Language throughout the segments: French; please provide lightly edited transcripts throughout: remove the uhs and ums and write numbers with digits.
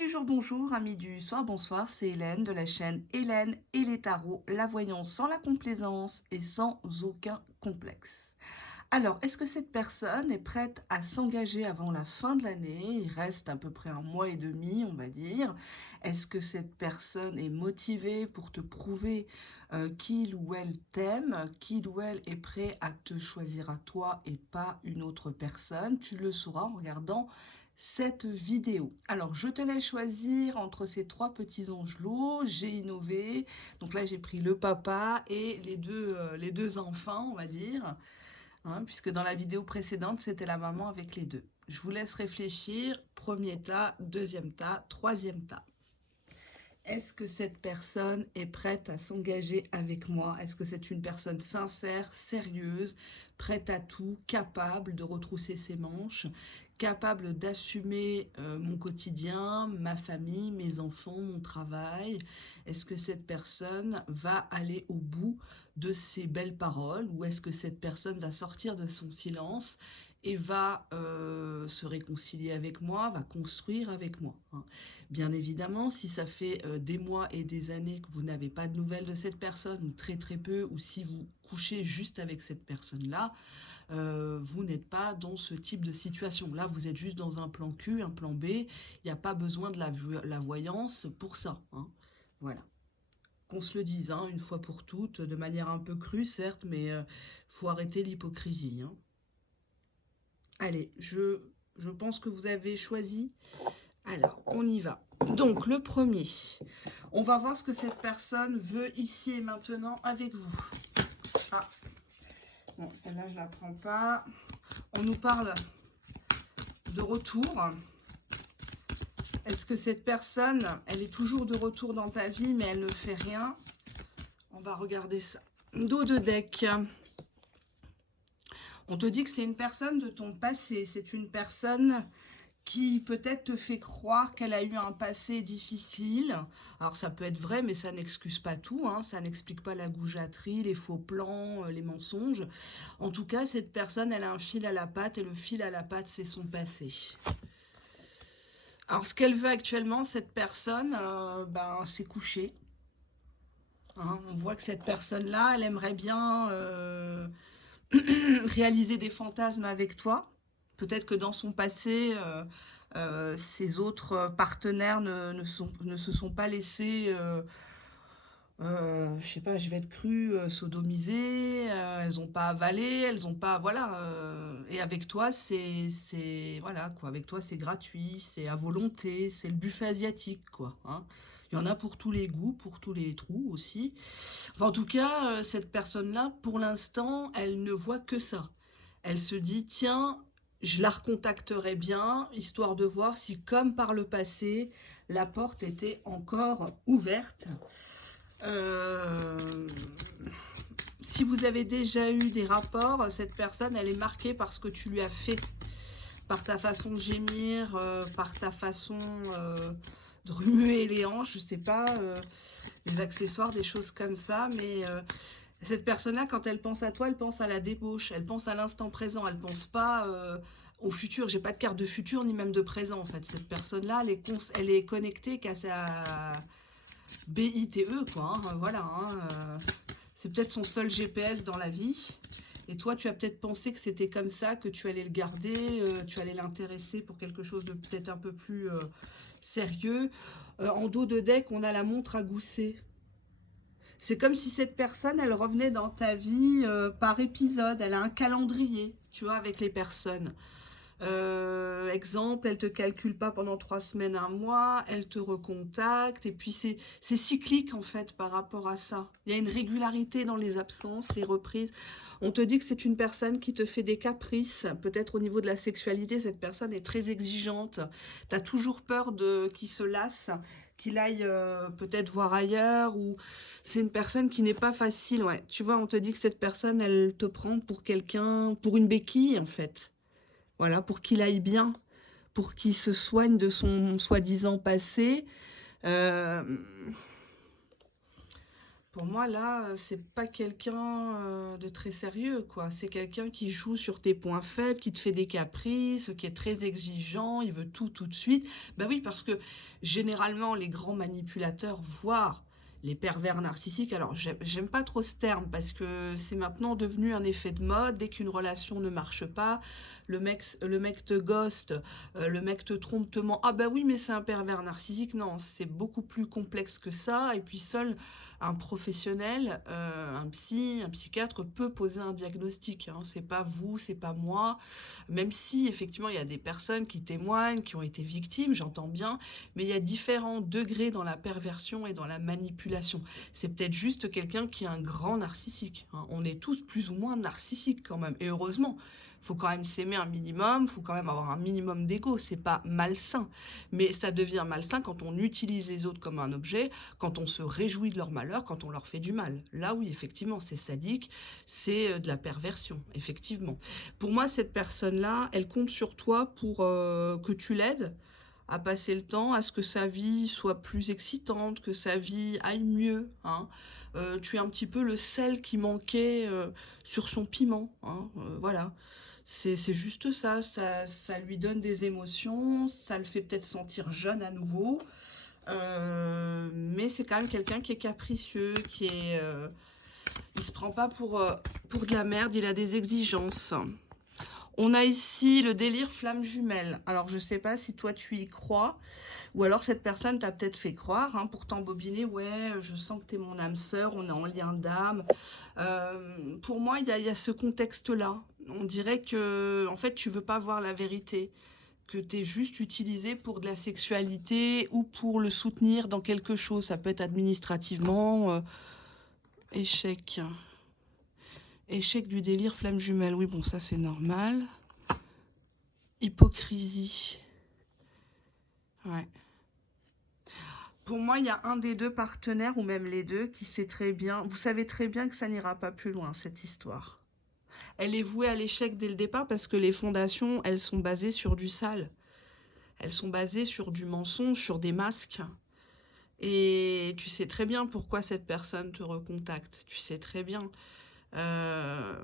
du jour, bonjour, amis du soir, bonsoir, c'est Hélène de la chaîne Hélène et les tarots, la voyance sans la complaisance et sans aucun complexe. Alors, est-ce que cette personne est prête à s'engager avant la fin de l'année? Il reste à peu près un mois et demi, on va dire. Est-ce que cette personne est motivée pour te prouver qu'il ou elle t'aime, qu'il ou elle est prêt à te choisir à toi et pas une autre personne? Tu le sauras en regardant cette vidéo. Alors, je te laisse choisir entre ces trois petits angelots. J'ai innové. Donc là, j'ai pris le papa et les deux enfants, on va dire. Hein, puisque dans la vidéo précédente, c'était la maman avec les deux. Je vous laisse réfléchir. Premier tas, deuxième tas, troisième tas. Est-ce que cette personne est prête à s'engager avec moi? Est-ce que c'est une personne sincère, sérieuse, prête à tout, capable de retrousser ses manches, capable d'assumer mon quotidien, ma famille, mes enfants, mon travail? Est-ce que cette personne va aller au bout de ses belles paroles ou est-ce que cette personne va sortir de son silence et va se réconcilier avec moi, va construire avec moi, hein. Bien évidemment, si ça fait des mois et des années que vous n'avez pas de nouvelles de cette personne, ou très très peu, ou si vous couchez juste avec cette personne-là, vous n'êtes pas dans ce type de situation. Là, vous êtes juste dans un plan Q, un plan B, il n'y a pas besoin de la voyance pour ça, hein. Voilà. Qu'on se le dise, hein, une fois pour toutes, de manière un peu crue, certes, mais faut arrêter l'hypocrisie, hein. Allez, je pense que vous avez choisi. Alors, on y va. Donc, le premier, on va voir ce que cette personne veut ici et maintenant avec vous. Ah, bon, celle-là, je ne la prends pas. On nous parle de retour. Est-ce que cette personne, elle est toujours de retour dans ta vie, mais elle ne fait rien? On va regarder ça. Dos de deck. On te dit que c'est une personne de ton passé. C'est une personne qui peut-être te fait croire qu'elle a eu un passé difficile. Alors ça peut être vrai, mais ça n'excuse pas tout, hein. Ça n'explique pas la goujaterie, les faux plans, les mensonges. En tout cas, cette personne, elle a un fil à la patte, et le fil à la patte, c'est son passé. Alors ce qu'elle veut actuellement, cette personne, c'est coucher. Hein, on voit que cette personne-là, elle aimerait bien réaliser des fantasmes avec toi. Peut-être que dans son passé, ses autres partenaires ne se sont pas laissés, je sais pas, je vais être crue, sodomisées, elles n'ont pas avalé, elles n'ont pas, voilà. Et avec toi, voilà quoi, avec toi c'est gratuit, c'est à volonté, c'est le buffet asiatique quoi, hein. Il y en a pour tous les goûts, pour tous les trous aussi. Enfin, en tout cas, cette personne-là, pour l'instant, elle ne voit que ça. Elle se dit, tiens, je la recontacterai bien, histoire de voir si, comme par le passé, la porte était encore ouverte. Si vous avez déjà eu des rapports, cette personne, elle est marquée par ce que tu lui as fait, par ta façon de gémir, par ta façon de remuer les hanches, je sais pas, des accessoires, des choses comme ça, mais cette personne-là, quand elle pense à toi, elle pense à la débauche, elle pense à l'instant présent, elle pense pas au futur. J'ai pas de carte de futur ni même de présent en fait. Cette personne-là, elle est connectée qu'à sa BITE quoi, hein, voilà. Hein, c'est peut-être son seul GPS dans la vie. Et toi, tu as peut-être pensé que c'était comme ça, que tu allais le garder, tu allais l'intéresser pour quelque chose de peut-être un peu plus sérieux. En dos de deck, on a la montre à gousset. C'est comme si cette personne, elle revenait dans ta vie par épisode. Elle a un calendrier, tu vois, avec les personnes. Exemple, elle te calcule pas pendant 3 semaines, un mois, elle te recontacte. Et puis, c'est cyclique, en fait, par rapport à ça. Il y a une régularité dans les absences, les reprises. On te dit que c'est une personne qui te fait des caprices. Peut-être au niveau de la sexualité, cette personne est très exigeante. Tu as toujours peur qu'il se lasse, qu'il aille peut-être voir ailleurs, ou c'est une personne qui n'est pas facile, ouais. Tu vois, on te dit que cette personne, elle te prend pour quelqu'un, pour une béquille, en fait. Voilà, pour qu'il aille bien, pour qu'il se soigne de son soi-disant passé. Pour Pour moi, là, c'est pas quelqu'un de très sérieux, quoi. C'est quelqu'un qui joue sur tes points faibles, qui te fait des caprices, qui est très exigeant, il veut tout de suite. Bah oui, parce que généralement, les grands manipulateurs, voire les pervers narcissiques, alors j'aime pas trop ce terme parce que c'est maintenant devenu un effet de mode. Dès qu'une relation ne marche pas, le mec te ghost, le mec te trompe, te ment. Ah bah oui, mais c'est un pervers narcissique. Non, c'est beaucoup plus complexe que ça. Et puis seul un professionnel, un psy, un psychiatre peut poser un diagnostic, hein. C'est pas vous, c'est pas moi. Même si effectivement il y a des personnes qui témoignent, qui ont été victimes, j'entends bien, mais il y a différents degrés dans la perversion et dans la manipulation. C'est peut-être juste quelqu'un qui est un grand narcissique, hein. On est tous plus ou moins narcissiques quand même, et heureusement. Il faut quand même s'aimer un minimum, il faut quand même avoir un minimum d'ego, c'est pas malsain. Mais ça devient malsain quand on utilise les autres comme un objet, quand on se réjouit de leur malheur, quand on leur fait du mal. Là oui, effectivement, c'est sadique, c'est de la perversion, effectivement. Pour moi, cette personne-là, elle compte sur toi pour que tu l'aides à passer le temps, à ce que sa vie soit plus excitante, que sa vie aille mieux, hein. Tu es un petit peu le sel qui manquait sur son piment, hein, voilà. C'est juste ça, ça lui donne des émotions, ça le fait peut-être sentir jeune à nouveau, mais c'est quand même quelqu'un qui est capricieux, il se prend pas pour de la merde, il a des exigences. On a ici le délire flamme jumelle. Alors je sais pas si toi tu y crois, ou alors cette personne t'a peut-être fait croire, hein, pour t'embobiner, ouais, je sens que t'es mon âme sœur, on est en lien d'âme. Pour moi, il y a ce contexte-là. On dirait que, en fait, tu veux pas voir la vérité, que t'es juste utilisé pour de la sexualité ou pour le soutenir dans quelque chose. Ça peut être administrativement. Échec. Échec du délire flamme jumelle. Oui, bon, ça c'est normal. Hypocrisie. Ouais. Pour moi, il y a un des deux partenaires, ou même les deux, qui sait très bien, vous savez très bien que ça n'ira pas plus loin, cette histoire. Elle est vouée à l'échec dès le départ parce que les fondations, elles sont basées sur du sale. Elles sont basées sur du mensonge, sur des masques. Et tu sais très bien pourquoi cette personne te recontacte. Tu sais très bien. Euh,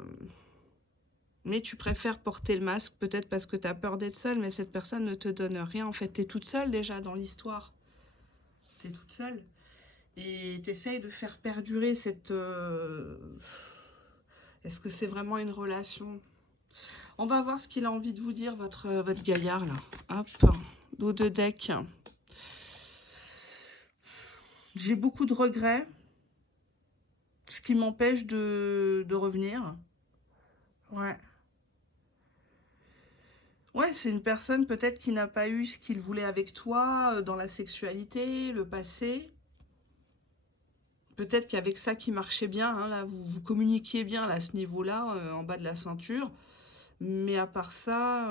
Mais tu préfères porter le masque, peut-être parce que tu as peur d'être seule, mais cette personne ne te donne rien. En fait, tu es toute seule déjà dans l'histoire. Tu es toute seule. Et tu essayes de faire perdurer cette... Est-ce que c'est vraiment une relation? On va voir ce qu'il a envie de vous dire, votre gaillard, là. Hop, dos de deck. J'ai beaucoup de regrets, ce qui m'empêche de revenir. Ouais. Ouais, c'est une personne peut-être qui n'a pas eu ce qu'il voulait avec toi dans la sexualité, le passé. Peut-être qu'avec ça qui marchait bien, hein, là, vous communiquiez bien là, à ce niveau-là, en bas de la ceinture. Mais à part ça,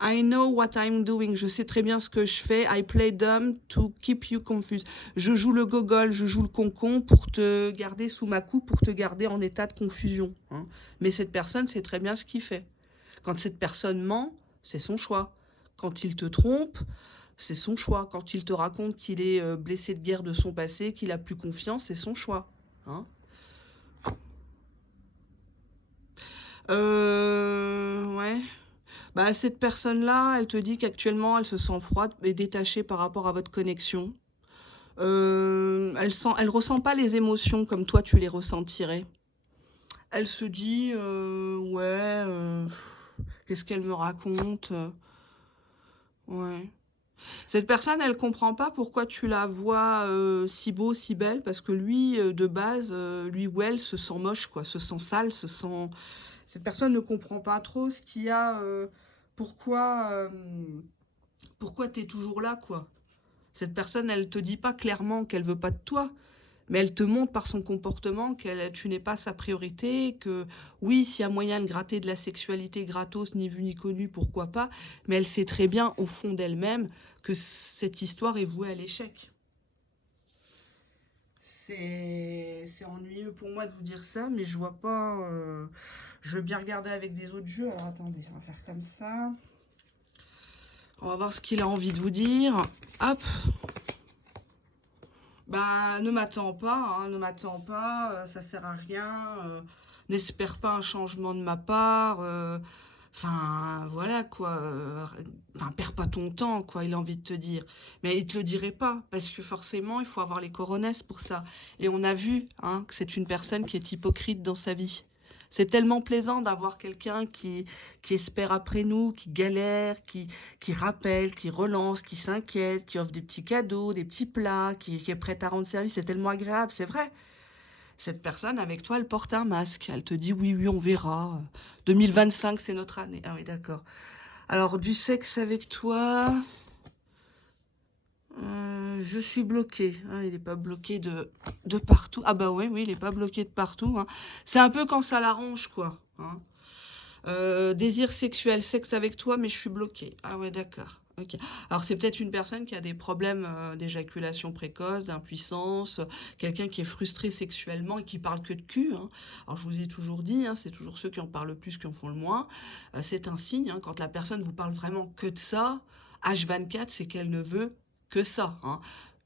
I know what I'm doing. Je sais très bien ce que je fais. I play dumb to keep you confused. Je joue le gogol, je joue le concon pour te garder sous ma coupe, pour te garder en état de confusion, hein. Mais cette personne sait très bien ce qu'il fait. Quand cette personne ment, c'est son choix. Quand il te trompe, c'est son choix. Quand il te raconte qu'il est blessé de guerre de son passé, qu'il a plus confiance, c'est son choix, hein. Ouais. Bah, cette personne-là, elle te dit qu'actuellement, elle se sent froide et détachée par rapport à votre connexion. Elle ressent pas les émotions comme toi tu les ressentirais. Elle se dit, ouais, qu'est-ce qu'elle me raconte? Ouais. Cette personne, elle comprend pas pourquoi tu la vois si beau, si belle, parce que lui, de base, lui ou elle se sent moche, quoi, se sent sale, se sent... Cette personne ne comprend pas trop ce qu'il y a, pourquoi t'es toujours là, quoi. Cette personne, elle te dit pas clairement qu'elle veut pas de toi, mais elle te montre par son comportement que tu n'es pas sa priorité, que oui, s'il y a moyen de gratter de la sexualité gratos, ni vu ni connu, pourquoi pas, mais elle sait très bien au fond d'elle-même que cette histoire est vouée à l'échec. C'est ennuyeux pour moi de vous dire ça, mais je vois pas... je veux bien regarder avec des autres jeux. Alors attendez, on va faire comme ça. On va voir ce qu'il a envie de vous dire. Hop. Bah, ne m'attends pas, hein, ne m'attends pas, ça sert à rien. N'espère pas un changement de ma part. Enfin, voilà quoi. Enfin, perds pas ton temps, quoi, il a envie de te dire. Mais il te le dirait pas, parce que forcément, il faut avoir les coronesses pour ça. Et on a vu, hein, que c'est une personne qui est hypocrite dans sa vie. C'est tellement plaisant d'avoir quelqu'un qui espère après nous, qui galère, qui rappelle, qui relance, qui s'inquiète, qui offre des petits cadeaux, des petits plats, qui est prête à rendre service. C'est tellement agréable, c'est vrai. Cette personne avec toi, elle porte un masque. Elle te dit oui, oui, on verra. 2025, c'est notre année. Ah oui, d'accord. Alors, du sexe avec toi, je suis bloquée. Ah, il n'est pas bloqué de partout. Ah bah ouais, oui, il n'est pas bloqué de partout, hein. C'est un peu quand ça l'arrange, quoi, hein. Désir sexuel, sexe avec toi, mais je suis bloquée. Ah ouais, d'accord. Ok. Alors c'est peut-être une personne qui a des problèmes d'éjaculation précoce, d'impuissance, quelqu'un qui est frustré sexuellement et qui parle que de cul, hein. Alors je vous ai toujours dit, hein, c'est toujours ceux qui en parlent le plus qui en font le moins. C'est un signe, hein, quand la personne vous parle vraiment que de ça, H24, c'est qu'elle ne veut que ça, hein.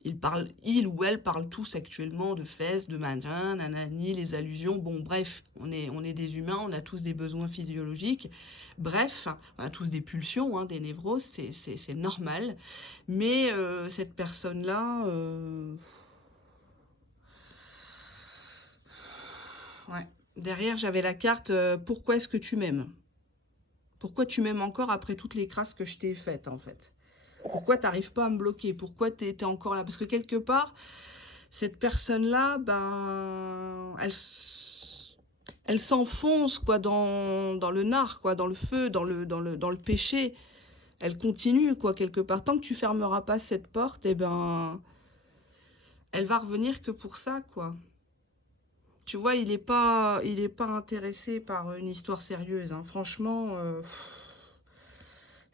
Il ou elle parle tous actuellement de fesses, de matin, nanani, les allusions. Bon, bref, on est des humains, on a tous des besoins physiologiques. Bref, on a tous des pulsions, hein, des névroses, c'est normal. Mais cette personne-là, ouais. Derrière, j'avais la carte pourquoi est-ce que tu m'aimes? Pourquoi tu m'aimes encore après toutes les crasses que je t'ai faites, en fait? Pourquoi t'arrives pas à me bloquer? Pourquoi t'es encore là? Parce que quelque part, cette personne-là, ben, elle s'enfonce quoi dans le nard, quoi, dans le feu, dans le péché. Elle continue quoi quelque part. Tant que tu fermeras pas cette porte, eh ben, elle va revenir que pour ça quoi. Tu vois, il est pas intéressé par une histoire sérieuse, hein. Franchement,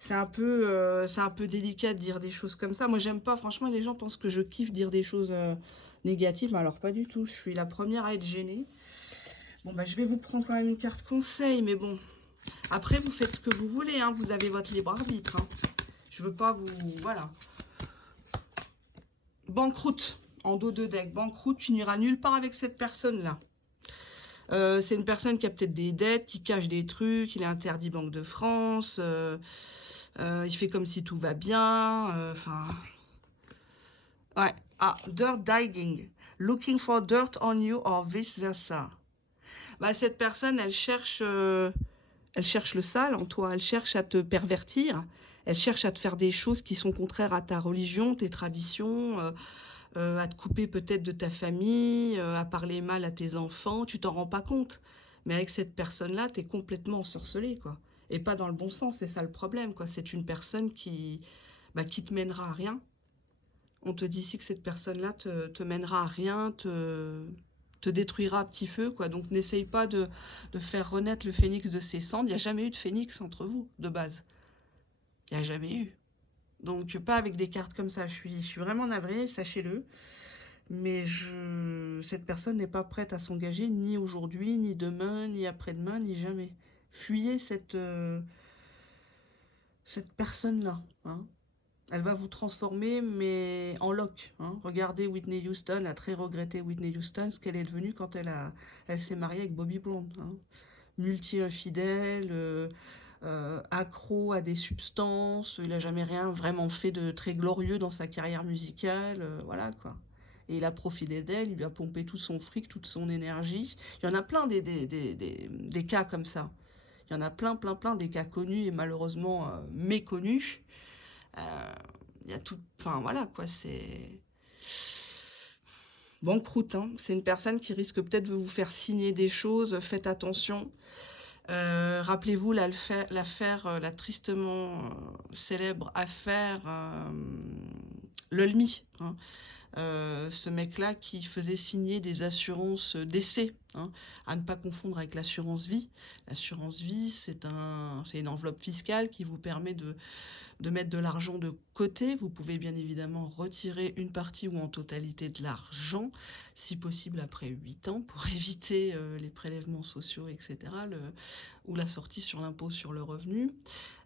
c'est un peu délicat de dire des choses comme ça. Moi, j'aime pas. Franchement, les gens pensent que je kiffe dire des choses négatives, mais alors pas du tout. Je suis la première à être gênée. Bon, bah, je vais vous prendre quand même une carte conseil, mais bon. Après, vous faites ce que vous voulez, hein. Vous avez votre libre arbitre, hein. Je veux pas vous... Voilà. Banqueroute, en dos de deck. Banqueroute, tu n'iras nulle part avec cette personne-là. C'est une personne qui a peut-être des dettes, qui cache des trucs, il est interdit Banque de France, il fait comme si tout va bien, enfin... ouais. Ah, dirt digging. Looking for dirt on you or vice versa. Bah, cette personne, elle cherche le sale en toi, elle cherche à te pervertir, elle cherche à te faire des choses qui sont contraires à ta religion, tes traditions, à te couper peut-être de ta famille, à parler mal à tes enfants, tu t'en rends pas compte. Mais avec cette personne-là, t'es complètement ensorcelé, quoi. Et pas dans le bon sens, c'est ça le problème, quoi. C'est une personne qui te mènera à rien. On te dit ici que cette personne-là te mènera à rien, te détruira à petit feu, quoi. Donc n'essaye pas de faire renaître le phénix de ses cendres. Il n'y a jamais eu de phénix entre vous, de base. Il n'y a jamais eu. Donc pas avec des cartes comme ça. Je suis vraiment navrée, sachez-le. Mais cette personne n'est pas prête à s'engager ni aujourd'hui, ni demain, ni après-demain, ni jamais. Fuyez cette personne-là, hein. Elle va vous transformer, mais en loque, hein. Regardez Whitney Houston, la très regrettée Whitney Houston, ce qu'elle est devenue quand elle s'est mariée avec Bobby Blonde, hein. Multi-infidèle, accro à des substances, il n'a jamais rien vraiment fait de très glorieux dans sa carrière musicale, voilà quoi. Et il a profité d'elle, il lui a pompé tout son fric, toute son énergie. Il y en a plein des cas comme ça. Il y en a plein, plein, plein des cas connus et malheureusement méconnus. Euh, il y a tout. Enfin voilà quoi, c'est. Banqueroute, hein. C'est une personne qui risque peut-être de vous faire signer des choses, faites attention. Rappelez-vous l'affaire, la tristement célèbre affaire Lolmy, hein. Ce mec-là qui faisait signer des assurances décès hein, à ne pas confondre avec l'assurance vie. L'assurance vie, c'est une enveloppe fiscale qui vous permet de mettre de l'argent de côté. Vous pouvez bien évidemment retirer une partie ou en totalité de l'argent, si possible après 8 ans, pour éviter les prélèvements sociaux, etc., ou la sortie sur l'impôt sur le revenu.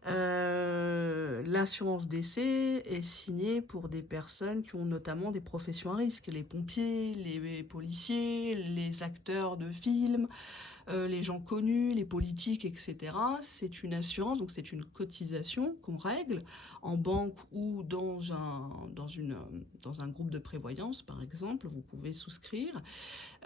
L'assurance décès est signée pour des personnes qui ont notamment des professions à risque, les pompiers, les policiers, les acteurs de films, les gens connus, les politiques, etc. C'est une assurance, donc c'est une cotisation qu'on règle en banque ou dans un groupe de prévoyance, par exemple, vous pouvez souscrire.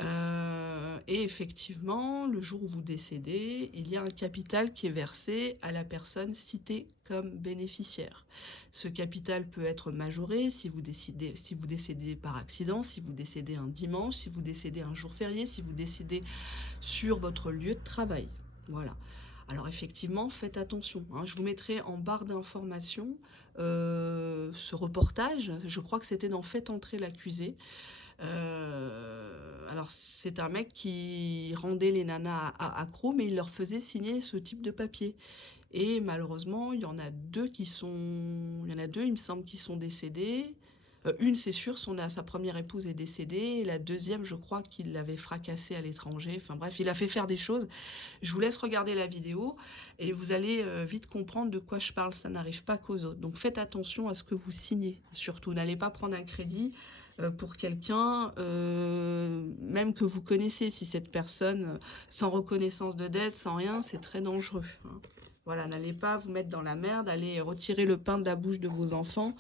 Et effectivement, le jour où vous décédez, il y a un capital qui est versé à la personne citée comme bénéficiaire. Ce capital peut être majoré si vous décédez par accident, si vous décédez un dimanche, si vous décédez un jour férié, si vous décédez sur votre lieu de travail. Voilà. Alors effectivement, faites attention, hein. Je vous mettrai en barre d'informations ce reportage. Je crois que c'était dans Faites entrer l'accusé. Alors c'est un mec qui rendait les nanas accros, mais il leur faisait signer ce type de papier. Et malheureusement, il y en a deux, il me semble, qui sont décédés. Une, c'est sûr, sa première épouse est décédée. Et la deuxième, je crois qu'il l'avait fracassée à l'étranger. Enfin bref, il a fait faire des choses. Je vous laisse regarder la vidéo et vous allez vite comprendre de quoi je parle. Ça n'arrive pas qu'aux autres. Donc faites attention à ce que vous signez. Surtout, n'allez pas prendre un crédit pour quelqu'un, même que vous connaissez. Si cette personne, sans reconnaissance de dette, sans rien, c'est très dangereux, hein. Voilà, n'allez pas vous mettre dans la merde, allez retirer le pain de la bouche de vos enfants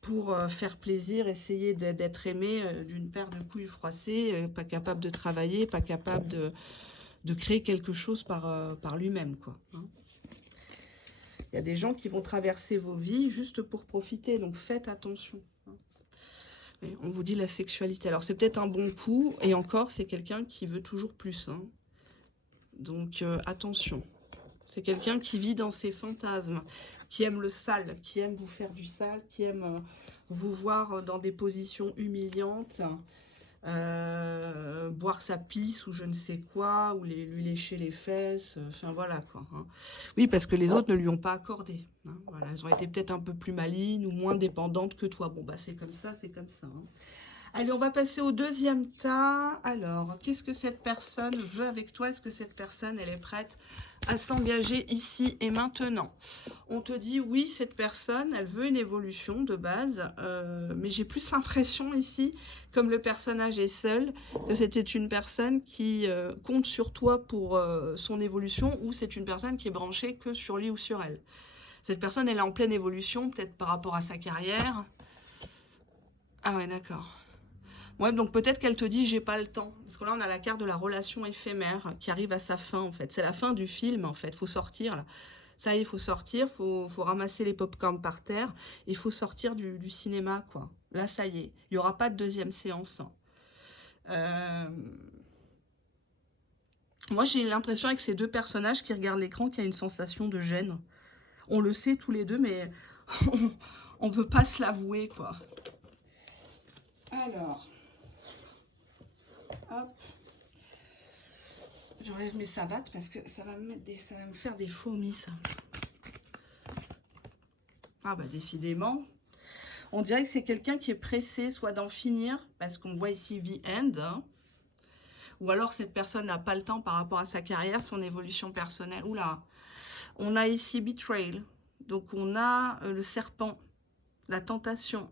pour faire plaisir, essayer d'être aimé d'une paire de couilles froissées, pas capable de travailler, pas capable de créer quelque chose par lui-même, quoi, hein. Il y a des gens qui vont traverser vos vies juste pour profiter, donc faites attention, hein. Et on vous dit la sexualité. Alors c'est peut-être un bon coup, et encore, c'est quelqu'un qui veut toujours plus, hein. Donc attention. C'est quelqu'un qui vit dans ses fantasmes, qui aime le sale, qui aime vous faire du sale, qui aime vous voir dans des positions humiliantes, boire sa pisse ou je ne sais quoi, ou lui lécher les fesses, enfin voilà quoi, hein. Oui, parce que les autres ne lui ont pas accordé, hein. Voilà, elles ont été peut-être un peu plus malignes ou moins dépendantes que toi. Bon bah c'est comme ça, hein. Allez, on va passer au deuxième tas. Alors, qu'est-ce que cette personne veut avec toi? Est-ce que cette personne, elle est prête à s'engager ici et maintenant? On te dit, oui, cette personne, elle veut une évolution de base, mais j'ai plus l'impression ici, comme le personnage est seul, que c'était une personne qui compte sur toi pour son évolution, ou c'est une personne qui est branchée que sur lui ou sur elle. Cette personne, elle est en pleine évolution, peut-être par rapport à sa carrière. Ah ouais, d'accord. Ouais, donc peut-être qu'elle te dit j'ai pas le temps. Parce que là, on a la carte de la relation éphémère qui arrive à sa fin, en fait. C'est la fin du film, en fait. Faut sortir, là. Ça y est, il faut sortir, faut ramasser les pop-corn par terre. Il faut sortir du cinéma, quoi. Là, ça y est. Il n'y aura pas de deuxième séance, hein. Moi, j'ai l'impression avec ces deux personnages qui regardent l'écran qu'il y a une sensation de gêne. On le sait tous les deux, mais on ne veut pas se l'avouer, quoi. Alors, hop. J'enlève mes savates parce que ça va me faire des fourmis, ça. Ah bah décidément. On dirait que c'est quelqu'un qui est pressé soit d'en finir, parce qu'on voit ici the end, hein, ou alors cette personne n'a pas le temps par rapport à sa carrière, son évolution personnelle. Oula, on a ici betrayal. Donc on a le serpent, la tentation,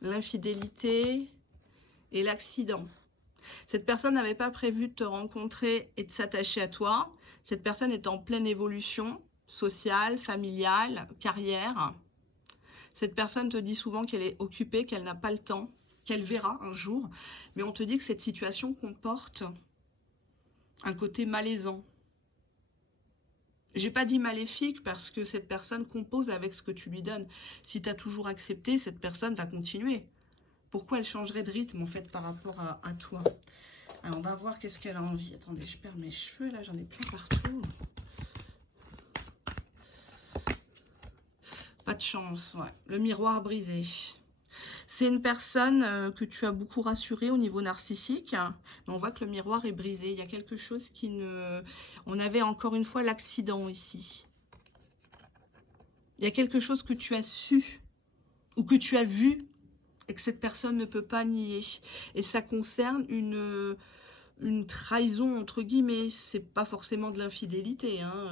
l'infidélité et l'accident. Cette personne n'avait pas prévu de te rencontrer et de s'attacher à toi. Cette personne est en pleine évolution sociale, familiale, carrière. Cette personne te dit souvent qu'elle est occupée, qu'elle n'a pas le temps, qu'elle verra un jour. Mais on te dit que cette situation comporte un côté malaisant. J'ai pas dit maléfique parce que cette personne compose avec ce que tu lui donnes. Si tu as toujours accepté, cette personne va continuer. Pourquoi elle changerait de rythme en fait par rapport à toi? Alors, on va voir qu'est-ce qu'elle a envie. Attendez, je perds mes cheveux, là, j'en ai plein partout. Pas de chance, ouais. Le miroir brisé. C'est une personne que tu as beaucoup rassurée au niveau narcissique. Mais on voit que le miroir est brisé. Il y a quelque chose qui ne... On avait encore une fois l'accident ici. Il y a quelque chose que tu as su ou que tu as vu et que cette personne ne peut pas nier. Et ça concerne une trahison, entre guillemets. C'est pas forcément de l'infidélité, hein,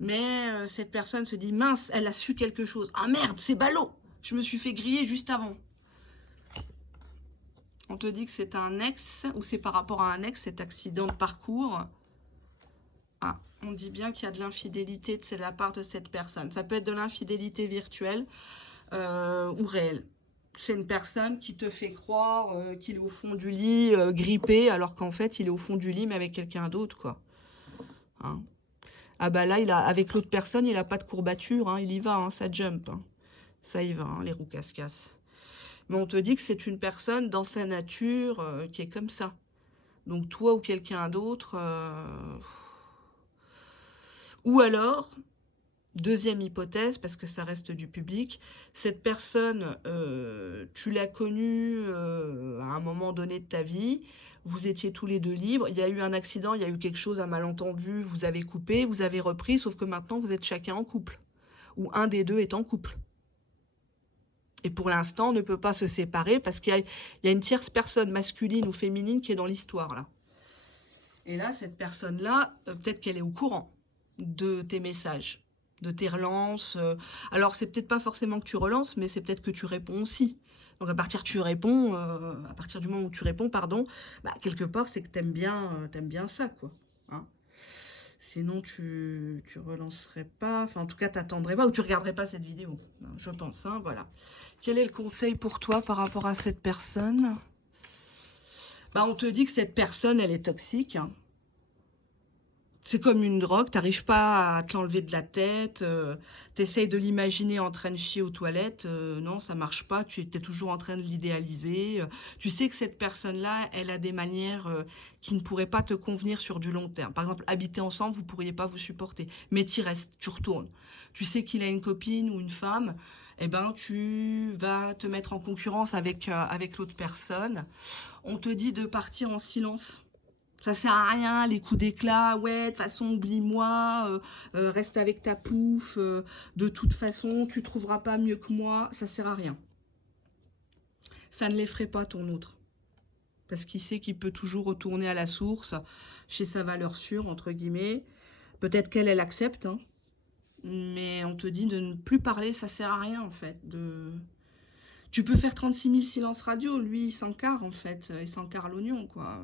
mais cette personne se dit, mince, elle a su quelque chose. Ah merde, c'est ballot, je me suis fait griller juste avant. On te dit que c'est un ex, ou c'est par rapport à un ex, cet accident de parcours. Ah, on dit bien qu'il y a de l'infidélité de la part de cette personne. Ça peut être de l'infidélité virtuelle ou réelle. C'est une personne qui te fait croire qu'il est au fond du lit, grippé, alors qu'en fait, il est au fond du lit, mais avec quelqu'un d'autre, quoi. Hein. Ah bah là, avec l'autre personne, il n'a pas de courbature, hein, il y va, hein, ça jump. Hein. Ça y va, hein, les roues casse-casse. Mais on te dit que c'est une personne dans sa nature qui est comme ça. Donc toi ou quelqu'un d'autre... Ou alors, deuxième hypothèse, parce que ça reste du public, cette personne, tu l'as connue à un moment donné de ta vie, vous étiez tous les deux libres, il y a eu un accident, il y a eu quelque chose, un malentendu, vous avez coupé, vous avez repris, sauf que maintenant vous êtes chacun en couple, ou un des deux est en couple. Et pour l'instant, on ne peut pas se séparer parce qu'il y a une tierce personne masculine ou féminine qui est dans l'histoire, là. Et là, cette personne-là, peut-être qu'elle est au courant de tes messages, de tes relances. Alors, c'est peut-être pas forcément que tu relances, mais c'est peut-être que tu réponds aussi. Donc, à partir du moment où tu réponds, pardon, bah, quelque part, c'est que t'aimes bien ça, quoi. Hein. Sinon, tu relancerais pas, enfin, en tout cas, t'attendrais pas, ou tu regarderais pas cette vidéo, je pense, hein, voilà. Quel est le conseil pour toi par rapport à cette personne? Bah, on te dit que cette personne, elle est toxique, hein. C'est comme une drogue, t'arrives pas à te l'enlever de la tête, t'essayes de l'imaginer en train de chier aux toilettes, non, ça marche pas, tu es toujours en train de l'idéaliser. Tu sais que cette personne-là, elle a des manières qui ne pourraient pas te convenir sur du long terme. Par exemple, habiter ensemble, vous pourriez pas vous supporter, mais tu restes, tu retournes. Tu sais qu'il a une copine ou une femme, eh ben tu vas te mettre en concurrence avec l'autre personne. On te dit de partir en silence. Ça sert à rien, les coups d'éclat, ouais, de toute façon, oublie-moi, reste avec ta pouffe, de toute façon, tu trouveras pas mieux que moi, ça sert à rien. Ça ne l'effraie pas, ton autre. Parce qu'il sait qu'il peut toujours retourner à la source, chez sa valeur sûre, entre guillemets. Peut-être qu'elle, elle accepte, hein. Mais on te dit de ne plus parler, ça sert à rien, en fait. Tu peux faire 36 000 silences radio, lui, il s'encarre, en fait. Il s'encarre l'oignon, quoi.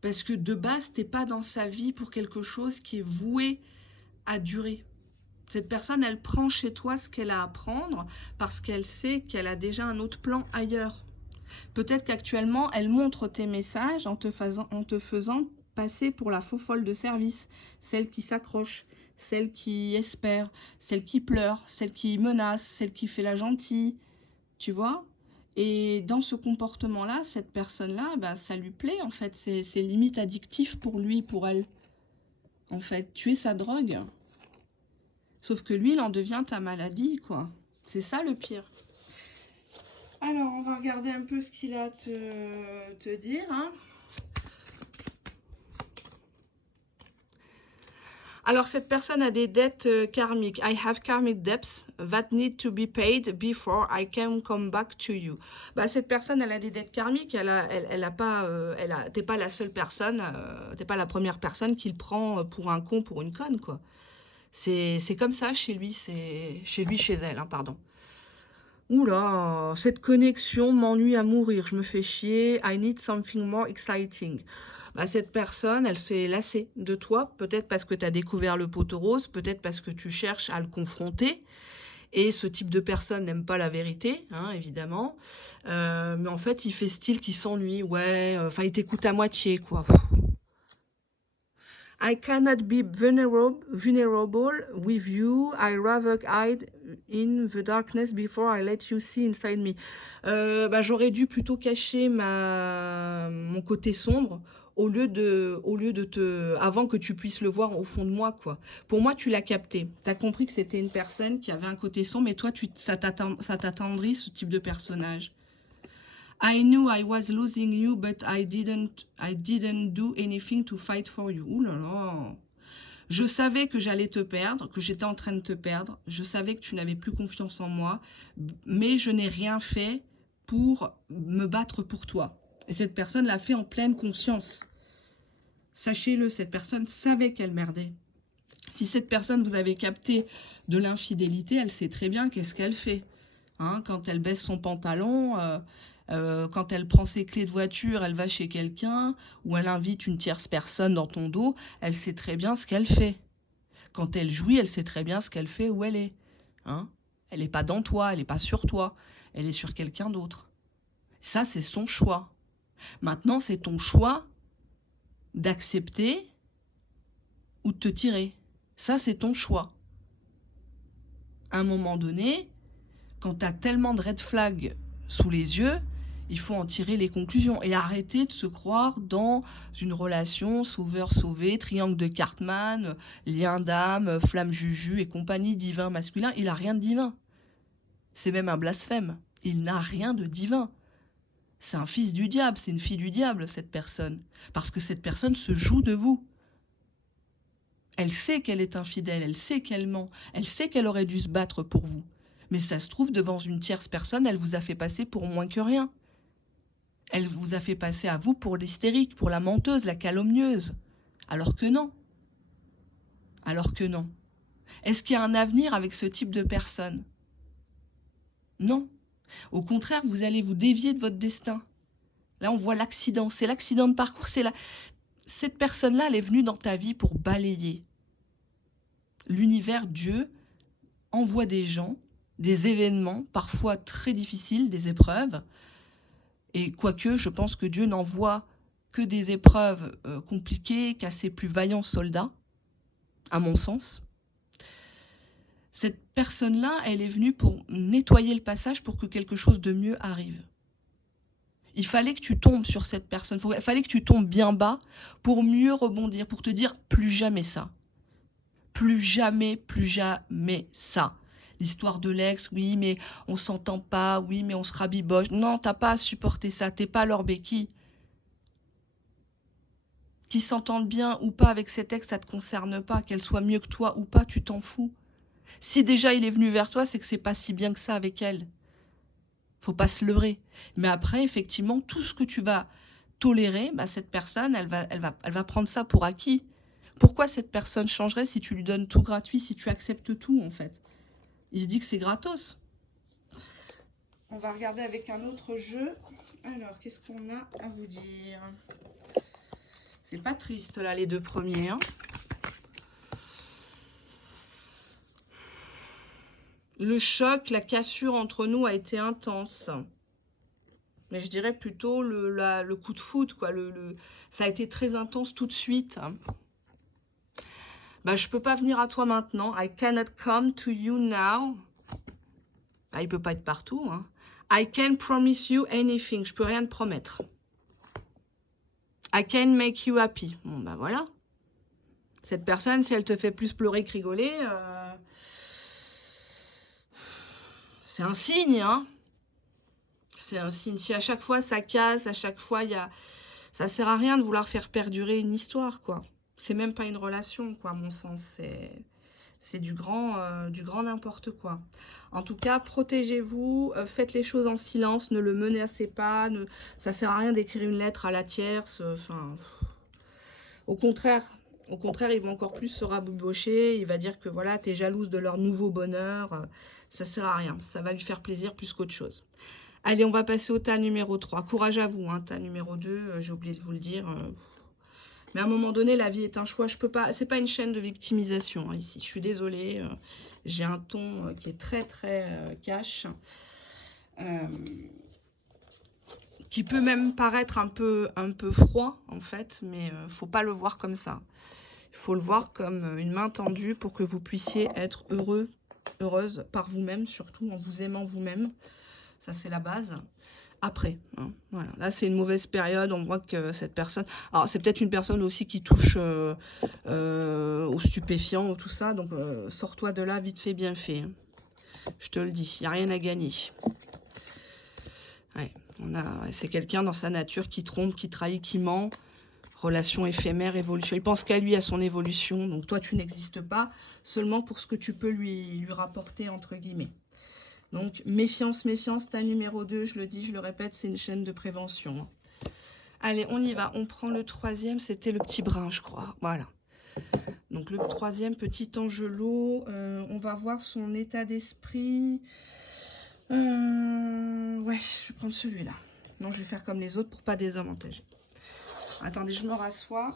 Parce que de base, t'es pas dans sa vie pour quelque chose qui est voué à durer. Cette personne, elle prend chez toi ce qu'elle a à prendre parce qu'elle sait qu'elle a déjà un autre plan ailleurs. Peut-être qu'actuellement, elle montre tes messages en te faisant passer pour la faux folle de service, celle qui s'accroche, celle qui espère, celle qui pleure, celle qui menace, celle qui fait la gentille, tu vois? Et dans ce comportement-là, cette personne-là, bah, ça lui plaît, en fait. C'est limite addictif pour lui, pour elle. En fait, tu es sa drogue. Sauf que lui, il en devient ta maladie, quoi. C'est ça le pire. Alors, on va regarder un peu ce qu'il a à te dire, hein. Alors, cette personne a des dettes karmiques. I have karmic debts that need to be paid before I can come back to you. Bah, cette personne, elle a des dettes karmiques. T'es pas la seule personne, t'es pas la première personne qui le prend pour un con, pour une conne, quoi. C'est comme ça chez lui, chez elle, hein, pardon. Oula, cette connexion m'ennuie à mourir, je me fais chier, I need something more exciting. Bah, cette personne, elle s'est lassée de toi, peut-être parce que tu as découvert le poteau rose, peut-être parce que tu cherches à le confronter. Et ce type de personne n'aime pas la vérité, hein, évidemment. Mais en fait, il fait style qu'il s'ennuie, ouais, enfin, il t'écoute à moitié, quoi. I cannot be vulnerable with you. I rather hide in the darkness before I let you see inside me. Bah, j'aurais dû plutôt cacher mon côté sombre avant que tu puisses le voir au fond de moi, quoi. Pour moi, tu l'as capté. Tu as compris que c'était une personne qui avait un côté sombre, mais toi, ça t'attendrit, ce type de personnage. I knew I was losing you, but I didn't do anything to fight for you. Ouh là là. Je savais que j'allais te perdre, que j'étais en train de te perdre. Je savais que tu n'avais plus confiance en moi, mais je n'ai rien fait pour me battre pour toi. Et cette personne l'a fait en pleine conscience. Sachez-le, cette personne savait qu'elle merdait. Si cette personne, vous avez capté de l'infidélité, elle sait très bien qu'est-ce qu'elle fait. Hein, quand elle baisse son pantalon, quand elle prend ses clés de voiture, elle va chez quelqu'un, ou elle invite une tierce personne dans ton dos, elle sait très bien ce qu'elle fait. Quand elle jouit, elle sait très bien ce qu'elle fait, où elle est. Hein, elle n'est pas dans toi, elle n'est pas sur toi, elle est sur quelqu'un d'autre. Ça, c'est son choix. Maintenant, c'est ton choix d'accepter ou de te tirer. Ça, c'est ton choix. À un moment donné, quand tu as tellement de red flags sous les yeux, il faut en tirer les conclusions et arrêter de se croire dans une relation sauveur-sauvé, triangle de Cartman, lien d'âme, flamme juju et compagnie, divin masculin. Il n'a rien de divin. C'est même un blasphème. Il n'a rien de divin. C'est un fils du diable, c'est une fille du diable, cette personne. Parce que cette personne se joue de vous. Elle sait qu'elle est infidèle, elle sait qu'elle ment, elle sait qu'elle aurait dû se battre pour vous. Mais ça se trouve, devant une tierce personne, elle vous a fait passer pour moins que rien. Elle vous a fait passer à vous pour l'hystérique, pour la menteuse, la calomnieuse. Alors que non. Alors que non. Est-ce qu'il y a un avenir avec ce type de personne? Non. Au contraire, vous allez vous dévier de votre destin. Là, on voit l'accident. C'est l'accident de parcours. Cette personne-là, elle est venue dans ta vie pour balayer. L'univers, Dieu, envoie des gens, des événements, parfois très difficiles, des épreuves. Et quoique, je pense que Dieu n'envoie que des épreuves compliquées qu'à ses plus vaillants soldats, à mon sens. Cette personne-là, elle est venue pour nettoyer le passage pour que quelque chose de mieux arrive. Il fallait que tu tombes sur cette personne, il fallait que tu tombes bien bas pour mieux rebondir, pour te dire plus jamais ça. Plus jamais ça. L'histoire de l'ex, oui, mais on s'entend pas, oui, mais on se rabiboche. Non, t'as pas à supporter ça, t'es pas leur béquille. Qu'ils s'entendent bien ou pas avec cet ex, ça te concerne pas. Qu'elle soit mieux que toi ou pas, tu t'en fous. Si déjà il est venu vers toi, c'est que c'est pas si bien que ça avec elle. Faut pas se leurrer. Mais après, effectivement, tout ce que tu vas tolérer, bah, cette personne, elle va prendre ça pour acquis. Pourquoi cette personne changerait si tu lui donnes tout gratuit, si tu acceptes tout, en fait? Il se dit que c'est gratos. On va regarder avec un autre jeu. Alors, qu'est-ce qu'on a à vous dire? C'est pas triste, là, les deux premiers, hein. Le choc, la cassure entre nous a été intense. Mais je dirais plutôt le coup de foudre, quoi. Ça a été très intense tout de suite. Bah, je peux pas venir à toi maintenant. I cannot come to you now. Bah, il peut pas être partout. Hein. I can't promise you anything. Je peux rien te promettre. I can make you happy. Bon, bah voilà. Cette personne, si elle te fait plus pleurer que rigoler, c'est un signe, hein. C'est un signe. Si à chaque fois ça casse, à chaque fois il y a... Ça sert à rien de vouloir faire perdurer une histoire, quoi. C'est même pas une relation, quoi, à mon sens. C'est du grand n'importe quoi. En tout cas, protégez-vous, faites les choses en silence, ne le menacez pas. Ça sert à rien d'écrire une lettre à la tierce. Enfin, au contraire, ils vont encore plus se rabobocher. Il va dire que voilà, t'es jalouse de leur nouveau bonheur. Ça sert à rien. Ça va lui faire plaisir plus qu'autre chose. Allez, on va passer au tas numéro 3. Courage à vous, hein, tas numéro 2, j'ai oublié de vous le dire. Mais à un moment donné, la vie est un choix. Je peux pas. C'est pas une chaîne de victimisation, hein, ici. Je suis désolée. J'ai un ton qui est très, très cash. Qui peut même paraître un peu froid, en fait. Mais faut pas le voir comme ça. Il faut le voir comme une main tendue pour que vous puissiez être heureux, heureuse par vous-même, surtout en vous aimant vous-même. Ça, c'est la base. après, hein. Voilà. Là, c'est une mauvaise période. On voit que cette personne... Alors, c'est peut-être une personne aussi qui touche aux stupéfiants ou tout ça. Donc, sors-toi de là, vite fait, bien fait, hein. Je te le dis, il n'y a rien à gagner. Ouais, c'est quelqu'un dans sa nature qui trompe, qui trahit, qui ment. Relation éphémère, évolution. Il pense qu'à lui, à son évolution. Donc, toi, tu n'existes pas seulement pour ce que tu peux lui rapporter, entre guillemets. Donc, méfiance, méfiance, ta numéro 2, je le dis, je le répète, c'est une chaîne de prévention. Allez, on y va. On prend le troisième, c'était le petit brin, je crois. Voilà. Donc, le troisième, petit Angelo. On va voir son état d'esprit. Ouais, je vais prendre celui-là. Non, je vais faire comme les autres pour pas désavantager. Attendez, je me rassois.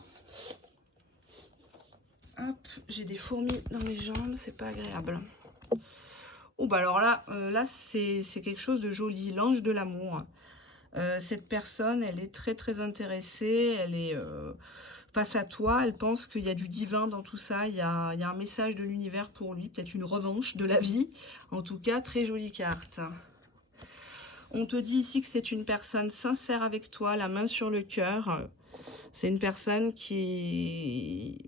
Hop, j'ai des fourmis dans les jambes, c'est pas agréable. Oh, bah alors là, c'est quelque chose de joli, l'ange de l'amour. Cette personne, elle est très très intéressée, elle est face à toi, elle pense qu'il y a du divin dans tout ça, il y a un message de l'univers pour lui, peut-être une revanche de la vie. En tout cas, très jolie carte. On te dit ici que c'est une personne sincère avec toi, la main sur le cœur. C'est une personne qui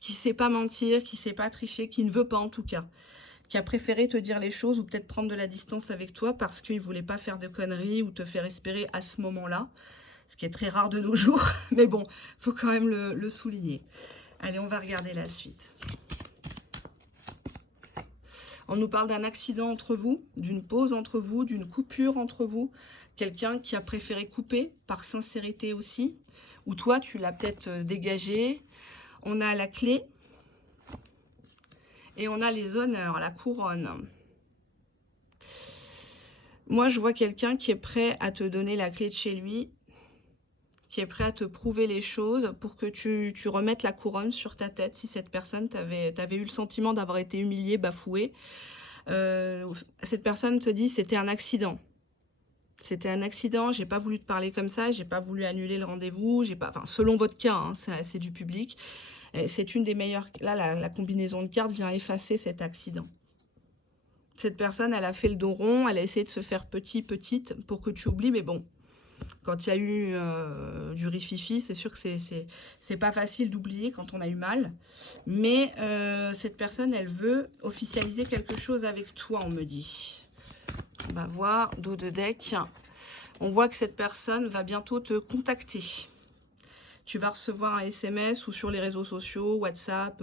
sait pas mentir, qui sait pas tricher, qui ne veut pas en tout cas, qui a préféré te dire les choses ou peut-être prendre de la distance avec toi parce qu'il voulait pas faire de conneries ou te faire espérer à ce moment-là, ce qui est très rare de nos jours, mais bon, faut quand même le souligner. Allez, on va regarder la suite. On nous parle d'un accident entre vous, d'une pause entre vous, d'une coupure entre vous, quelqu'un qui a préféré couper par sincérité aussi, ou toi tu l'as peut-être dégagé. On a la clé et on a les honneurs, la couronne. Moi je vois quelqu'un qui est prêt à te donner la clé de chez lui, qui est prêt à te prouver les choses pour que tu remettes la couronne sur ta tête si cette personne t'avait eu le sentiment d'avoir été humilié, bafoué. Cette personne te dit c'était un accident. C'était un accident, j'ai pas voulu te parler comme ça, j'ai pas voulu annuler le rendez-vous, enfin selon votre cas, hein, c'est du public. C'est une des meilleures, là la combinaison de cartes vient effacer cet accident. Cette personne, elle a fait le dos rond, elle a essayé de se faire petite pour que tu oublies, mais bon, quand il y a eu du rififi, c'est sûr que c'est pas facile d'oublier quand on a eu mal. Mais cette personne, elle veut officialiser quelque chose avec toi, on me dit. On va voir, dos de deck. On voit que cette personne va bientôt te contacter. Tu vas recevoir un SMS ou sur les réseaux sociaux, WhatsApp,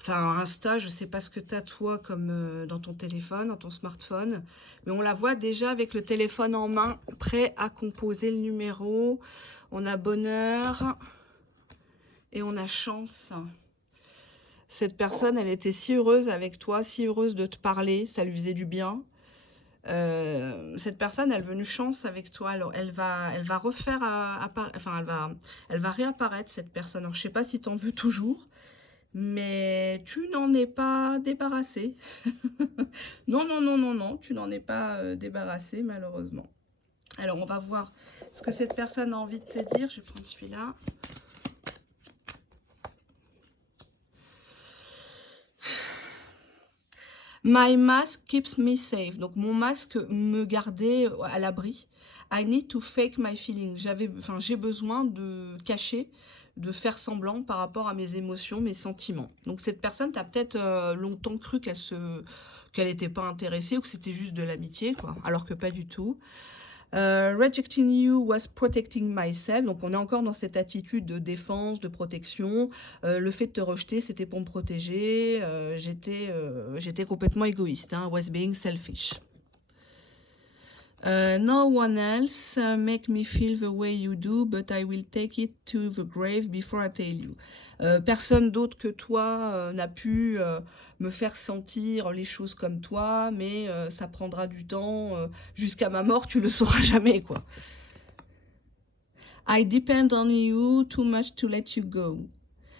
enfin Insta, je ne sais pas ce que tu as toi comme dans ton téléphone, dans ton smartphone. Mais on la voit déjà avec le téléphone en main, prêt à composer le numéro. On a bonheur et on a chance. Cette personne, elle était si heureuse avec toi, si heureuse de te parler, ça lui faisait du bien. Cette personne, elle veut une chance avec toi. Alors, elle va refaire, enfin, elle va réapparaître cette personne. Alors, je sais pas si tu en veux toujours, mais tu n'en es pas débarrassé. Non, non, non, non, non, tu n'en es pas débarrassé malheureusement. Alors, on va voir ce que cette personne a envie de te dire. Je vais prendre celui-là. My mask keeps me safe. Donc mon masque me gardait à l'abri. I need to fake my feelings. J'ai besoin de cacher, de faire semblant par rapport à mes émotions, mes sentiments. Donc cette personne, tu as peut-être longtemps cru qu'elle n'était pas intéressée ou que c'était juste de l'amitié, quoi. Alors que pas du tout. Rejecting you was protecting myself. Donc on est encore dans cette attitude de défense, de protection. Le fait de te rejeter, c'était pour me protéger. J'étais complètement égoïste, hein, was being selfish. No one else make me feel the way you do, but I will take it to the grave before I tell you. Personne d'autre que toi n'a pu me faire sentir les choses comme toi, mais ça prendra du temps. Jusqu'à ma mort, tu le sauras jamais, quoi. I depend on you too much to let you go.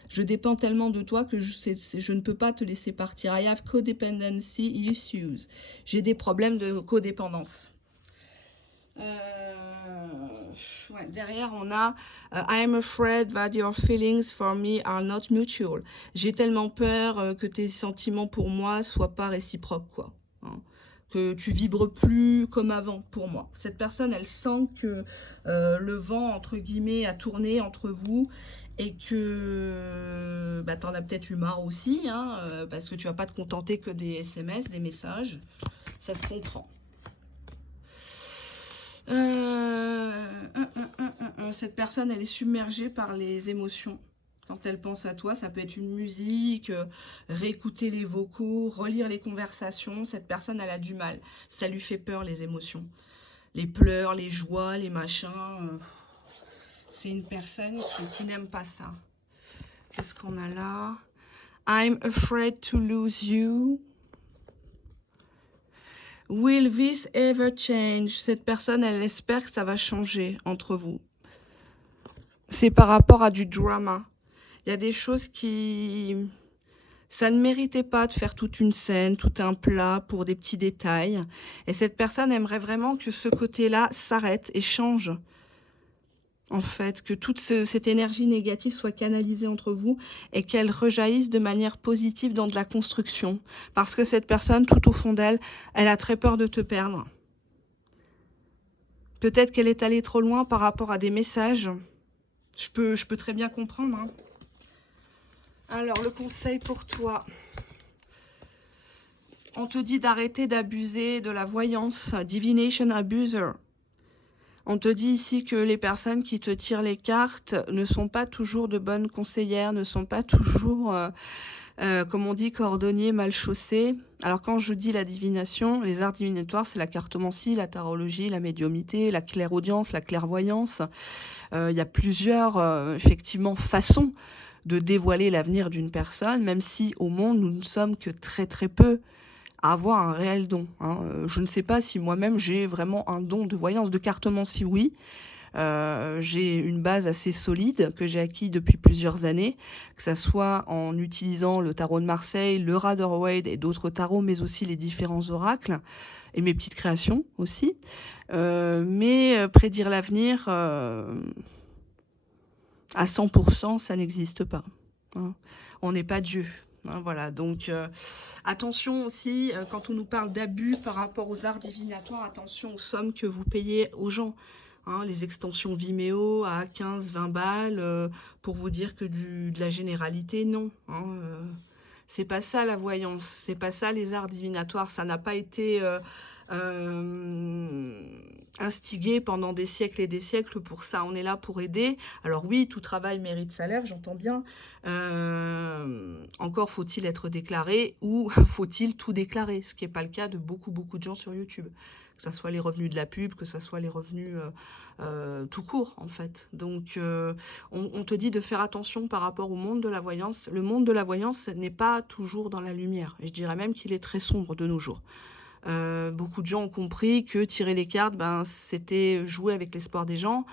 Je dépends tellement de toi que je ne peux pas te laisser partir. I have codependency issues. J'ai des problèmes de codépendance. Ouais, derrière on a I am afraid that your feelings for me are not mutual. J'ai tellement peur que tes sentiments pour moi soient pas réciproques, quoi. Hein. que tu vibres plus comme avant pour moi. Cette personne, elle sent que le vent, entre guillemets, a tourné entre vous et que bah, t'en as peut-être eu marre aussi, hein, parce que tu vas pas te contenter que des SMS, des messages. Ça se comprend. Cette personne, elle est submergée par les émotions. Quand elle pense à toi, ça peut être une musique, réécouter les vocaux, relire les conversations. Cette personne, elle a du mal. Ça lui fait peur, les émotions. Les pleurs, les joies, les machins. C'est une personne qui n'aime pas ça. Qu'est-ce qu'on a là? I'm afraid to lose you. Will this ever change? Cette personne, elle espère que ça va changer entre vous. C'est par rapport à du drama. Il y a des choses qui... Ça ne méritait pas de faire toute une scène, tout un plat pour des petits détails. Et cette personne aimerait vraiment que ce côté-là s'arrête et change. En fait, que toute cette énergie négative soit canalisée entre vous et qu'elle rejaillisse de manière positive dans de la construction. Parce que cette personne, tout au fond d'elle, elle a très peur de te perdre. Peut-être qu'elle est allée trop loin par rapport à des messages. Je peux très bien comprendre. Hein. Alors, le conseil pour toi. On te dit d'arrêter d'abuser de la voyance. Divination abuser. On te dit ici que les personnes qui te tirent les cartes ne sont pas toujours de bonnes conseillères, ne sont pas toujours, comme on dit, cordonniers mal chaussés. Alors quand je dis la divination, les arts divinatoires, c'est la cartomancie, la tarologie, la médiumnité, la clairaudience, la clairvoyance. Il y a plusieurs, effectivement, façons de dévoiler l'avenir d'une personne, même si au monde, nous ne sommes que très très peu à avoir un réel don. Hein. Je ne sais pas si moi-même j'ai vraiment un don de voyance, de cartomancie, oui. J'ai une base assez solide que j'ai acquis depuis plusieurs années, que ce soit en utilisant le tarot de Marseille, le Rider-Waite et d'autres tarots, mais aussi les différents oracles et mes petites créations aussi. Mais prédire l'avenir à 100%, ça n'existe pas. Hein. On n'est pas Dieu. Hein, voilà, donc attention aussi, quand on nous parle d'abus par rapport aux arts divinatoires, attention aux sommes que vous payez aux gens. Hein, les extensions Vimeo à 15-20 balles, pour vous dire que de la généralité, non. Hein, c'est pas ça la voyance, c'est pas ça les arts divinatoires, ça n'a pas été instigé pendant des siècles et des siècles pour ça. On est là pour aider. Alors oui, tout travail mérite salaire, j'entends bien. Encore faut-il être déclaré ou faut-il tout déclarer, ce qui n'est pas le cas de beaucoup de gens sur YouTube. Que ce soit les revenus de la pub, que ce soit les revenus tout court en fait. Donc on te dit de faire attention par rapport au monde de la voyance. Le monde de la voyance n'est pas toujours dans la lumière. Et je dirais même qu'il est très sombre de nos jours. Beaucoup de gens ont compris que tirer les cartes, ben, c'était jouer avec l'espoir des gens,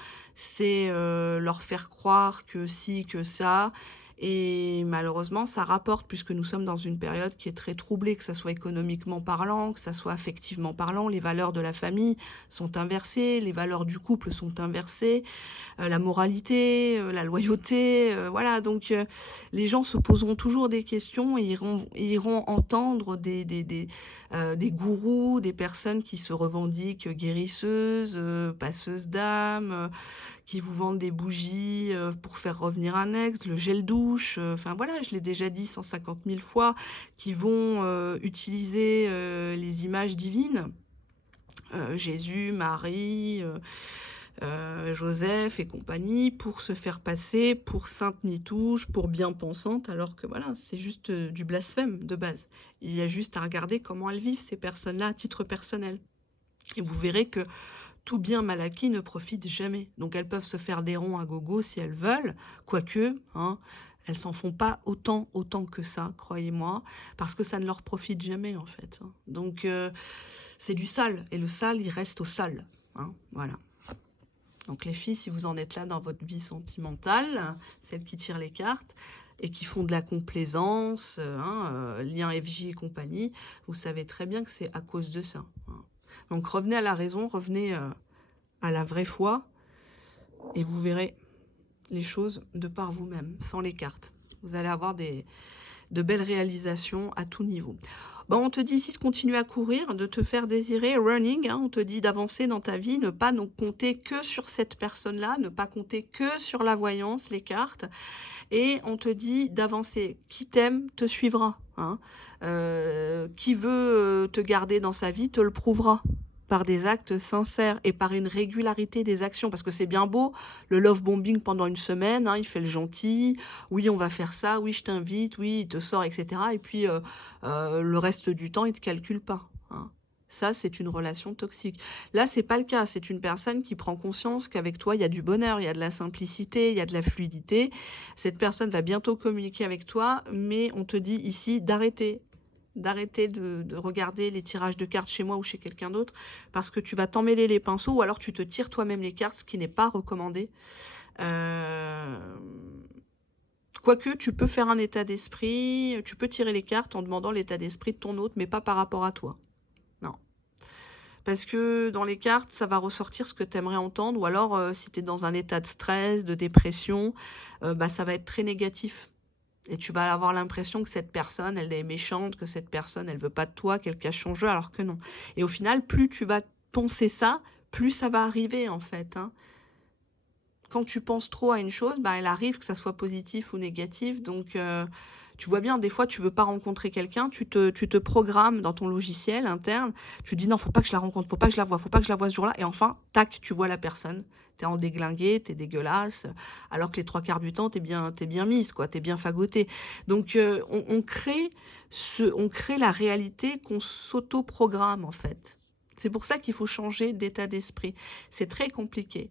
c'est leur faire croire que si, que ça, et malheureusement ça rapporte puisque nous sommes dans une période qui est très troublée, que ce soit économiquement parlant, que ce soit affectivement parlant, les valeurs de la famille sont inversées, les valeurs du couple sont inversées, la moralité, la loyauté, voilà, donc les gens se poseront toujours des questions et iront entendre des gourous, des personnes qui se revendiquent guérisseuses, passeuses d'âme, qui vous vendent des bougies pour faire revenir un ex, le gel douche, enfin voilà, je l'ai déjà dit 150 000 fois, qui vont utiliser les images divines, Jésus, Marie, Joseph et compagnie, pour se faire passer pour sainte nitouche, pour bien pensante, alors que voilà, c'est juste du blasphème de base. Il y a juste à regarder comment elles vivent ces personnes-là à titre personnel. Et vous verrez que tout bien mal acquis ne profite jamais. Donc elles peuvent se faire des ronds à gogo si elles veulent, quoique, hein, elles s'en font pas autant que ça, croyez-moi, parce que ça ne leur profite jamais en fait. Donc c'est du sale, et le sale, il reste au sale. Hein, voilà. Donc les filles, si vous en êtes là dans votre vie sentimentale, celles qui tirent les cartes et qui font de la complaisance, lien FJ et compagnie, vous savez très bien que c'est à cause de ça. Hein. Donc revenez à la raison, revenez à la vraie foi, et vous verrez les choses de par vous-même, sans les cartes. Vous allez avoir de belles réalisations à tout niveau. Bah, on te dit ici de continuer à courir, de te faire désirer, running, hein, on te dit d'avancer dans ta vie, ne pas donc compter que sur cette personne-là, ne pas compter que sur la voyance, les cartes, et on te dit d'avancer. Qui t'aime te suivra, hein. Qui veut te garder dans sa vie te le prouvera par des actes sincères et par une régularité des actions. Parce que c'est bien beau, le love bombing pendant une semaine, hein, il fait le gentil, oui on va faire ça, oui je t'invite, oui il te sort, etc. Et puis le reste du temps il ne te calcule pas, hein. Ça, c'est une relation toxique. Là, c'est pas le cas. C'est une personne qui prend conscience qu'avec toi, il y a du bonheur, il y a de la simplicité, il y a de la fluidité. Cette personne va bientôt communiquer avec toi, mais on te dit ici d'arrêter de regarder les tirages de cartes chez moi ou chez quelqu'un d'autre, parce que tu vas t'emmêler les pinceaux, ou alors tu te tires toi-même les cartes, ce qui n'est pas recommandé. Quoique, tu peux faire un état d'esprit, tu peux tirer les cartes en demandant l'état d'esprit de ton hôte, mais pas par rapport à toi. Non. Parce que dans les cartes, ça va ressortir ce que tu aimerais entendre, ou alors si tu es dans un état de stress, de dépression, bah, ça va être très négatif. Et tu vas avoir l'impression que cette personne, elle est méchante, que cette personne, elle veut pas de toi, qu'elle cache son jeu, alors que non. Et au final, plus tu vas penser ça, plus ça va arriver en fait, hein. Quand tu penses trop à une chose, bah, elle arrive, que ça soit positif ou négatif. Donc, tu vois bien, des fois, tu veux pas rencontrer quelqu'un, tu te programmes dans ton logiciel interne, tu te dis non, faut pas que je la rencontre, faut pas que je la vois, faut pas que je la vois ce jour-là. Et enfin, tac, tu vois la personne. T'es en déglingué, t'es dégueulasse, alors que les trois quarts du temps, t'es bien mise, quoi, t'es bien fagotée. Donc, on crée la réalité qu'on s'auto-programme, en fait. C'est pour ça qu'il faut changer d'état d'esprit. C'est très compliqué.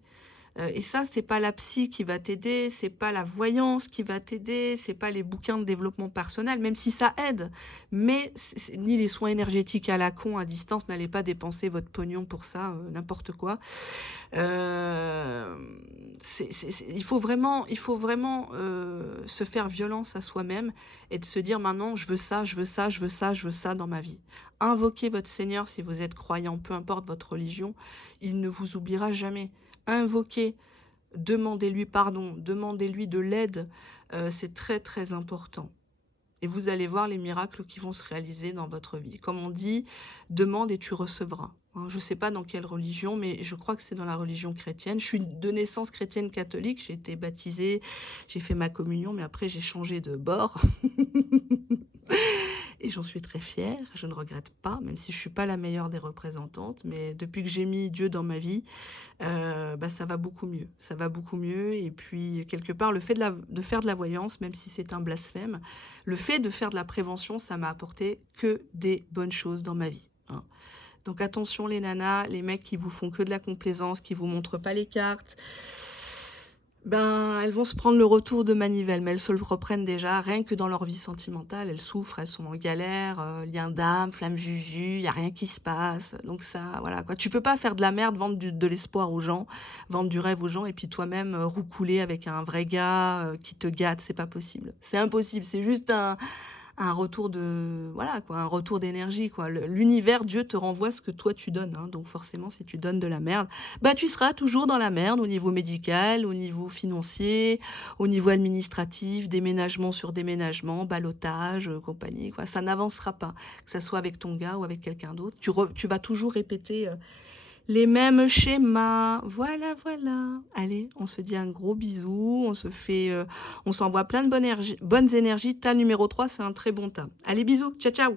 Et ça, c'est pas la psy qui va t'aider, c'est pas la voyance qui va t'aider, c'est pas les bouquins de développement personnel, même si ça aide. Mais ni les soins énergétiques à la con à distance, n'allez pas dépenser votre pognon pour ça, n'importe quoi. Euh, il faut vraiment se faire violence à soi-même et de se dire maintenant, je veux ça, je veux ça, je veux ça, je veux ça dans ma vie. Invoquez votre Seigneur si vous êtes croyant, peu importe votre religion, il ne vous oubliera jamais. Invoquez, demandez-lui pardon, demandez-lui de l'aide, c'est très très important. Et vous allez voir les miracles qui vont se réaliser dans votre vie. Comme on dit, demande et tu recevras. Hein, je ne sais pas dans quelle religion, mais je crois que c'est dans la religion chrétienne. Je suis de naissance chrétienne catholique, j'ai été baptisée, j'ai fait ma communion, mais après j'ai changé de bord. Et j'en suis très fière, je ne regrette pas, même si je ne suis pas la meilleure des représentantes. Mais depuis que j'ai mis Dieu dans ma vie, bah, ça va beaucoup mieux. Ça va beaucoup mieux. Et puis, quelque part, le fait de faire de la voyance, même si c'est un blasphème, le fait de faire de la prévention, ça m'a apporté que des bonnes choses dans ma vie, hein. Donc attention les nanas, les mecs qui vous font que de la complaisance, qui vous montrent pas les cartes, ben elles vont se prendre le retour de manivelle, mais elles se le reprennent déjà, rien que dans leur vie sentimentale, elles souffrent, elles sont en galère, lien d'âme, flamme juju, y a rien qui se passe, donc ça, voilà quoi. Tu peux pas faire de la merde, vendre de l'espoir aux gens, vendre du rêve aux gens, et puis toi-même roucouler avec un vrai gars qui te gâte, c'est pas possible. C'est impossible, c'est juste un retour de voilà quoi, un retour d'énergie quoi. L'univers, Dieu te renvoie ce que toi tu donnes, hein. Donc forcément si tu donnes de la merde, bah tu seras toujours dans la merde au niveau médical, au niveau financier, au niveau administratif, déménagement sur déménagement, ballottage, compagnie quoi. Ça n'avancera pas, que ça soit avec ton gars ou avec quelqu'un d'autre. Tu vas toujours répéter les mêmes schémas. Voilà, voilà. Allez, on se dit un gros bisou. On s'envoie plein de bonnes énergies. Ta numéro 3, c'est un très bon tas. Allez, bisous. Ciao, ciao.